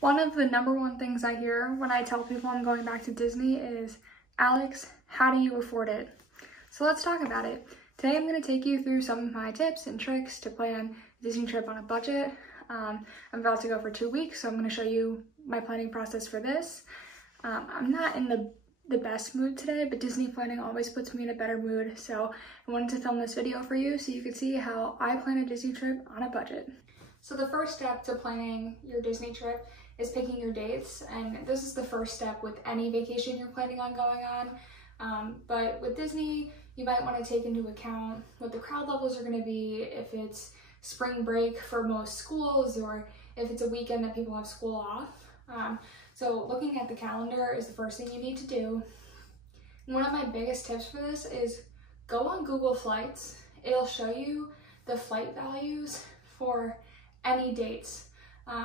One of the #1 things I hear when I tell people I'm going back to Disney is, Alex, how do you afford it? So let's talk about it. Today I'm going to take you through some of my tips and tricks to plan a Disney trip on a budget. I'm about to go for 2 weeks, so I'm going to show you my planning process for this. I'm not in the best mood today, but Disney planning always puts me in a better mood, so I wanted to film this video for you so you could see how I plan a Disney trip on a budget. So the first step to planning your Disney trip is picking your dates, and this is the first step with any vacation you're planning on going on. But with Disney, you might want to take into account what the crowd levels are going to be, if it's spring break for most schools, or if it's a weekend that people have school off. So looking at the calendar is the first thing you need to do. And one of my biggest tips for this is go on Google Flights. It'll show you the flight values for any dates.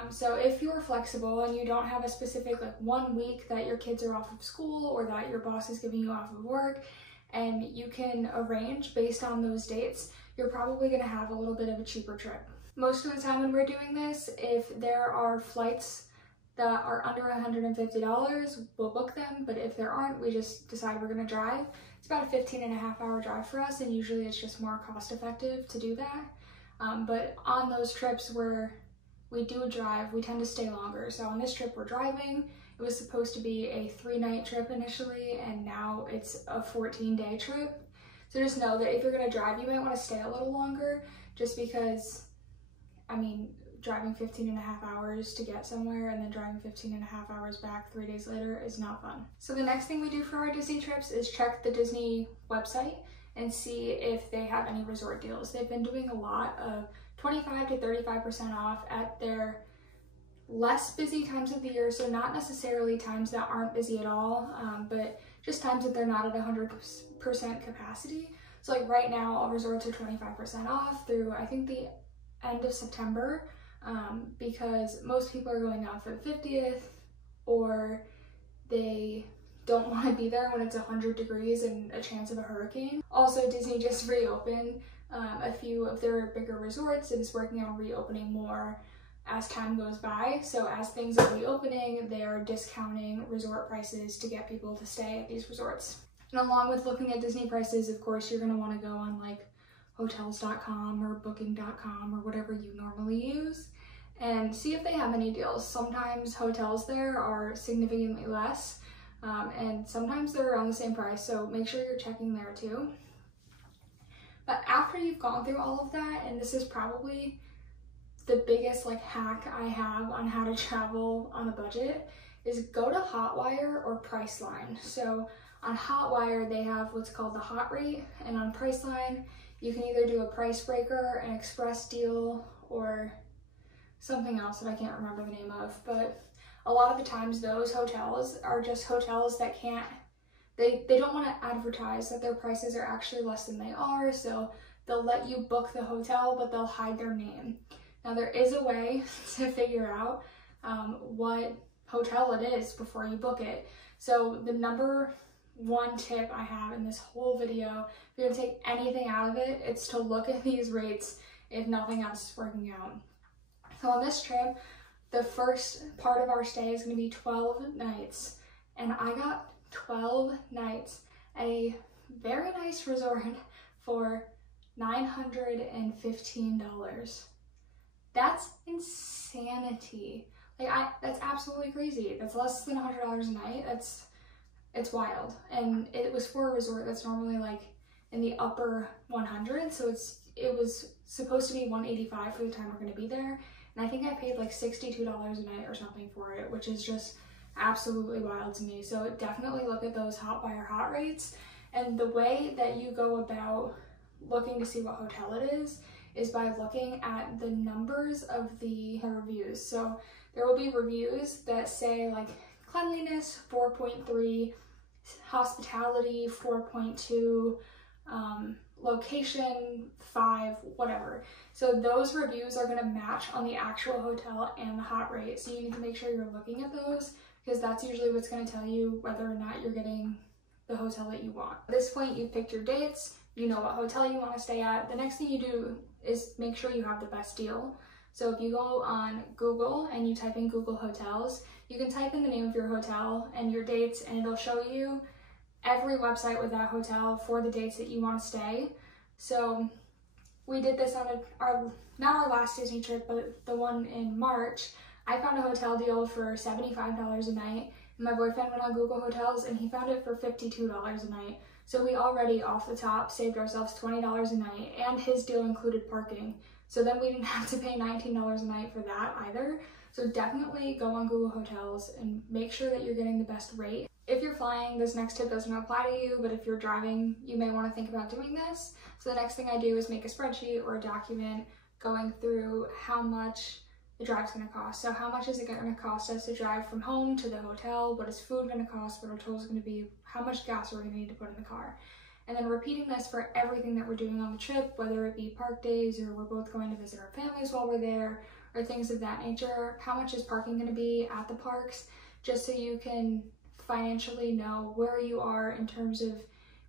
So if you're flexible and you don't have a specific 1 week that your kids are off of school or that your boss is giving you off of work, and you can arrange based on those dates, you're probably going to have a little bit of a cheaper trip. Most of the time when we're doing this, if there are flights that are under $150, we'll book them, but if there aren't, we just decide we're going to drive. It's about a 15.5-hour drive for us, and usually it's just more cost effective to do that. But on those trips where we do drive, we tend to stay longer. So on this trip we're driving. It was supposed to be a 3-night trip initially, and now it's a 14-day trip. So just know that if you're gonna drive, you might wanna stay a little longer, just because, I mean, driving 15.5 hours to get somewhere and then driving 15.5 hours back 3 days later is not fun. So the next thing we do for our Disney trips is check the Disney website and see if they have any resort deals. They've been doing a lot of 25 to 35% off at their less busy times of the year, so not necessarily times that aren't busy at all, but just times that they're not at 100% capacity. So like right now, all resorts are 25% off through I think the end of September, because most people are going out for the 50th, or they don't want to be there when it's 100 degrees and a chance of a hurricane. Also, Disney just reopened a few of their bigger resorts and is working on reopening more as time goes by. So as things are reopening, they are discounting resort prices to get people to stay at these resorts. And along with looking at Disney prices, of course, you're going to want to go on like hotels.com or booking.com or whatever you normally use and see if they have any deals. Sometimes hotels there are significantly less, and sometimes they're around the same price, so make sure you're checking there too. But after you've gone through all of that, and this is probably the biggest hack I have on how to travel on a budget, is go to Hotwire or Priceline. So on Hotwire, they have what's called the hot rate, and on Priceline, you can either do a price breaker, an express deal, or something else that I can't remember the name of. But a lot of the times those hotels are just hotels that can't, they don't want to advertise that their prices are actually less than they are, so they'll let you book the hotel, but they'll hide their name. Now there is a way to figure out what hotel it is before you book it. So the #1 tip I have in this whole video, if you're gonna take anything out of it, it's to look at these rates if nothing else is working out. So on this trip, the first part of our stay is gonna be 12 nights, and I got 12 nights at a very nice resort for $915. That's insanity. That's absolutely crazy. That's less than $100 a night. It's wild. And it was for a resort that's normally in the upper 100s, so it was supposed to be $185 for the time we're gonna be there. And I think I paid $62 a night or something for it, which is just absolutely wild to me. So definitely look at those Hotwire hot rates. And the way that you go about looking to see what hotel it is by looking at the numbers of the reviews. So there will be reviews that say cleanliness 4.3, hospitality 4.2, location 5, whatever. So those reviews are going to match on the actual hotel and the hot rate. So you need to make sure you're looking at those, because that's usually what's going to tell you whether or not you're getting the hotel that you want. At this point, you've picked your dates, you know what hotel you want to stay at. The next thing you do is make sure you have the best deal. So if you go on Google and you type in Google Hotels, you can type in the name of your hotel and your dates, and it'll show you every website with that hotel for the dates that you want to stay. So we did this on not our last Disney trip, but the one in March. I found a hotel deal for $75 a night, and my boyfriend went on Google Hotels and he found it for $52 a night. So we already off the top saved ourselves $20 a night, and his deal included parking. So then we didn't have to pay $19 a night for that either. So definitely go on Google Hotels and make sure that you're getting the best rate. If you're flying, this next tip doesn't apply to you, but if you're driving, you may want to think about doing this. So the next thing I do is make a spreadsheet or a document going through how much the drive's going to cost. So how much is it going to cost us to drive from home to the hotel? What is food going to cost? What our total is going to be? How much gas are we going to need to put in the car? And then repeating this for everything that we're doing on the trip, whether it be park days or we're both going to visit our families while we're there or things of that nature. How much is parking going to be at the parks? Just so you can financially know where you are in terms of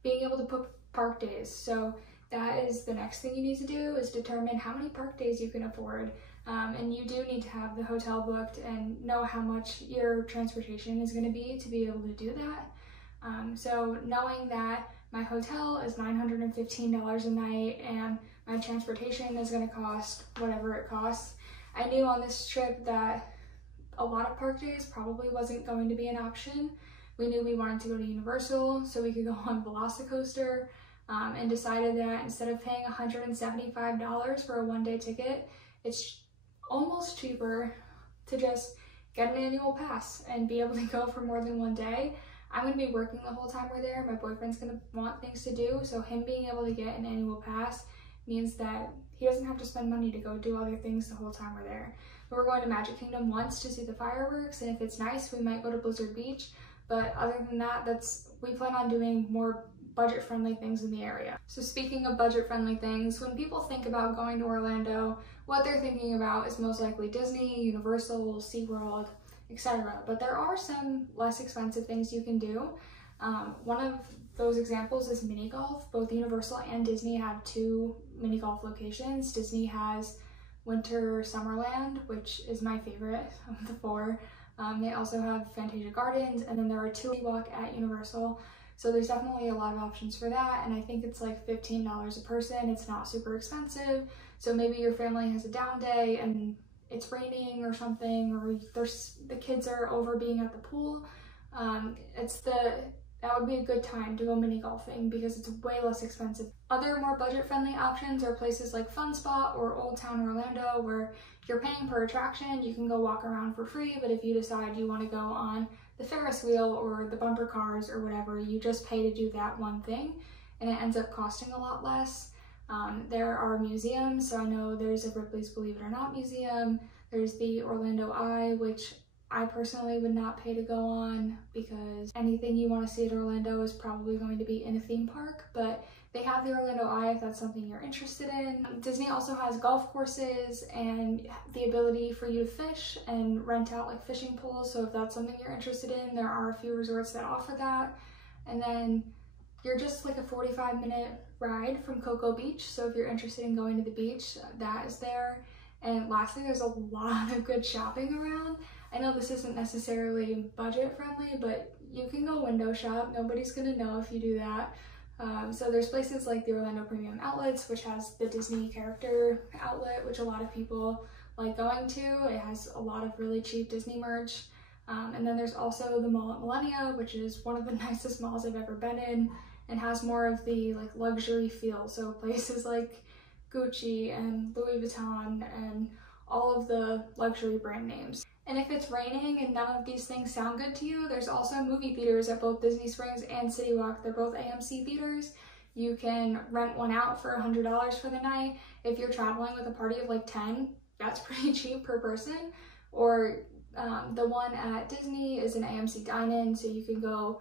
being able to put park days. So that is the next thing you need to do, is determine how many park days you can afford. And you do need to have the hotel booked and know how much your transportation is going to be able to do that. So knowing that my hotel is $915 a night and my transportation is going to cost whatever it costs, I knew on this trip that a lot of park days probably wasn't going to be an option. We knew we wanted to go to Universal so we could go on Velocicoaster, and decided that instead of paying $175 for a one-day ticket, it's almost cheaper to just get an annual pass and be able to go for more than one day. I'm going to be working the whole time we're there. My boyfriend's going to want things to do, so him being able to get an annual pass means that he doesn't have to spend money to go do other things the whole time we're there. But we're going to Magic Kingdom once to see the fireworks, and if it's nice, we might go to Blizzard Beach. But other than that, we plan on doing more budget-friendly things in the area. So speaking of budget-friendly things, when people think about going to Orlando, what they're thinking about is most likely Disney, Universal, SeaWorld, etc. But there are some less expensive things you can do. One of those examples is mini golf. Both Universal and Disney have 2 mini golf locations. Disney has Winter Summerland, which is my favorite of the 4. They also have Fantasia Gardens, and then there are 2 walk at Universal. So there's definitely a lot of options for that, and I think it's like $15 a person. It's not super expensive. So maybe your family has a down day and it's raining or something, or the kids are over being at the pool. That would be a good time to go mini golfing because it's way less expensive. Other more budget-friendly options are places like Fun Spot or Old Town Orlando, where you're paying per attraction. You can go walk around for free, but if you decide you want to go on the Ferris wheel or the bumper cars or whatever, you just pay to do that one thing, and it ends up costing a lot less. There are museums, so I know there's a Ripley's Believe It or Not museum. There's the Orlando Eye, which I personally would not pay to go on because anything you want to see at Orlando is probably going to be in a theme park, but they have the Orlando Eye if that's something you're interested in. Disney also has golf courses and the ability for you to fish and rent out like fishing poles, so if that's something you're interested in, there are a few resorts that offer that. And then you're just like a 45-minute ride from Cocoa Beach, so if you're interested in going to the beach, that is there. And lastly, there's a lot of good shopping around. I know this isn't necessarily budget friendly, but you can go window shop. Nobody's gonna know if you do that. So there's places like the Orlando Premium Outlets, which has the Disney character outlet, which a lot of people like going to. It has a lot of really cheap Disney merch. And then there's also the mall at Millennia, which is one of the nicest malls I've ever been in, and has more of the like luxury feel. So places like Gucci and Louis Vuitton and all of the luxury brand names. And if it's raining and none of these things sound good to you, there's also movie theaters at both Disney Springs and City Walk. They're both AMC theaters. You can rent one out for $100 for the night. If you're traveling with a party of like 10, that's pretty cheap per person. Or the one at Disney is an AMC dine-in, so you can go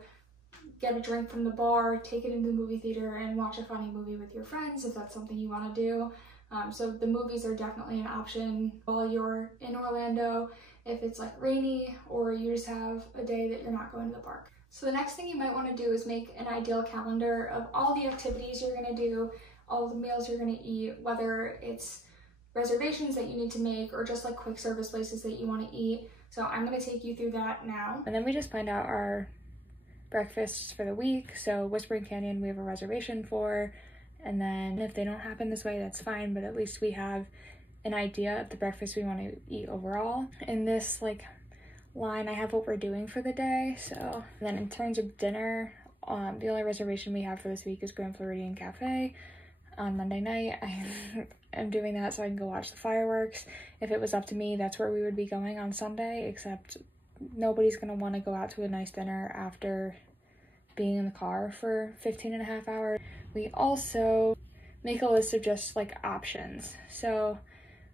get a drink from the bar, take it into the movie theater, and watch a funny movie with your friends if that's something you want to do. So the movies are definitely an option while you're in Orlando if it's like rainy or you just have a day that you're not going to the park. So the next thing you might want to do is make an ideal calendar of all the activities you're going to do, all the meals you're going to eat, whether it's reservations that you need to make or just like quick service places that you want to eat. So I'm going to take you through that now. And then we just find out our breakfasts for the week. So Whispering Canyon we have a reservation for, and then if they don't happen this way, that's fine, but at least we have an idea of the breakfast we want to eat overall. In this like line I have what we're doing for the day. So then in terms of dinner, the only reservation we have for this week is Grand Floridian Cafe on Monday night. I am doing that so I can go watch the fireworks. If it was up to me, that's where we would be going on Sunday, except nobody's gonna want to go out to a nice dinner after being in the car for 15.5 hours. We also make a list of just like options. So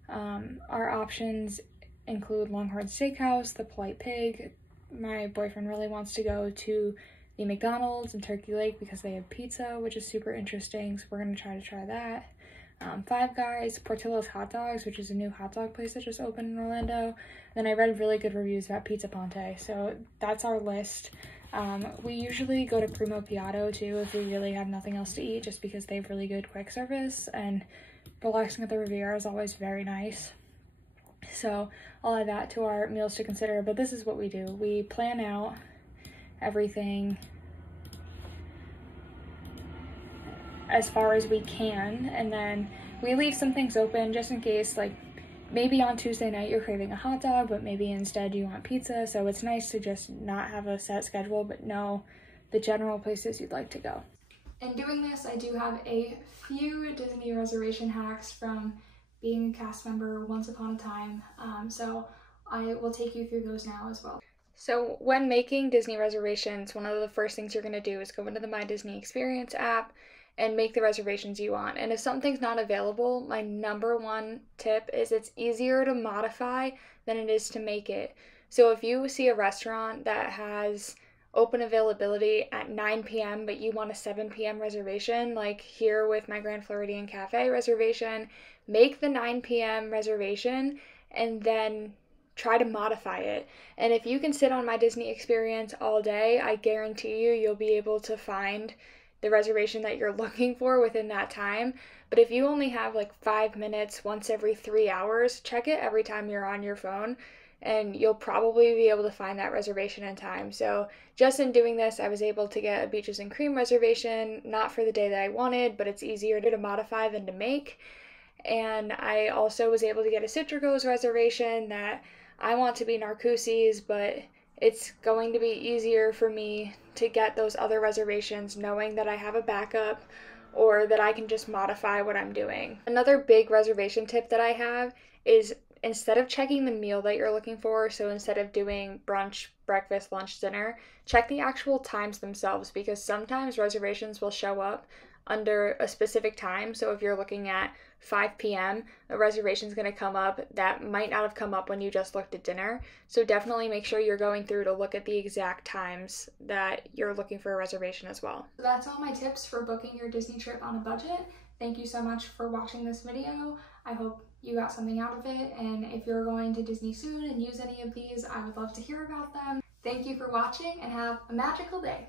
our options include Longhorn Steakhouse, the Polite Pig. My boyfriend really wants to go to the McDonald's in Turkey Lake because they have pizza, which is super interesting, so we're gonna try that. Five Guys, Portillo's Hot Dogs, which is a new hot dog place that just opened in Orlando. Then I read really good reviews about Pizza Ponte, so that's our list. We usually go to Primo Piatto too if we really have nothing else to eat, just because they have really good quick service, and relaxing at the Riviera is always very nice. So I'll add that to our meals to consider, but this is what we do. We plan out everything as far as we can, and then we leave some things open just in case, like maybe on Tuesday night you're craving a hot dog, but maybe instead you want pizza. So it's nice to just not have a set schedule, but know the general places you'd like to go. In doing this, I do have a few Disney reservation hacks from being a cast member once upon a time, so I will take you through those now as well. So when making Disney reservations, one of the first things you're going to do is go into the My Disney Experience app and make the reservations you want. And if something's not available, my number one tip is it's easier to modify than it is to make it. So if you see a restaurant that has open availability at 9 p.m. but you want a 7 p.m. reservation, like here with my Grand Floridian Cafe reservation, make the 9 p.m. reservation and then try to modify it. And if you can sit on My Disney Experience all day, I guarantee you'll be able to find the reservation that you're looking for within that time. But if you only have like 5 minutes once every 3 hours, check it every time you're on your phone, and you'll probably be able to find that reservation in time. So just in doing this, I was able to get a Beaches and Cream reservation, not for the day that I wanted, but it's easier to modify than to make. And I also was able to get a Citricos reservation that I want to be Narcoossee's, but it's going to be easier for me to get those other reservations knowing that I have a backup or that I can just modify what I'm doing. Another big reservation tip that I have is instead of checking the meal that you're looking for, so instead of doing brunch, breakfast, lunch, dinner, check the actual times themselves, because sometimes reservations will show up under a specific time. So if you're looking at 5 p.m., a reservation is going to come up that might not have come up when you just looked at dinner. So definitely make sure you're going through to look at the exact times that you're looking for a reservation as well. So that's all my tips for booking your Disney trip on a budget. Thank you so much for watching this video. I hope you got something out of it, and if you're going to Disney soon and use any of these, I would love to hear about them. Thank you for watching and have a magical day.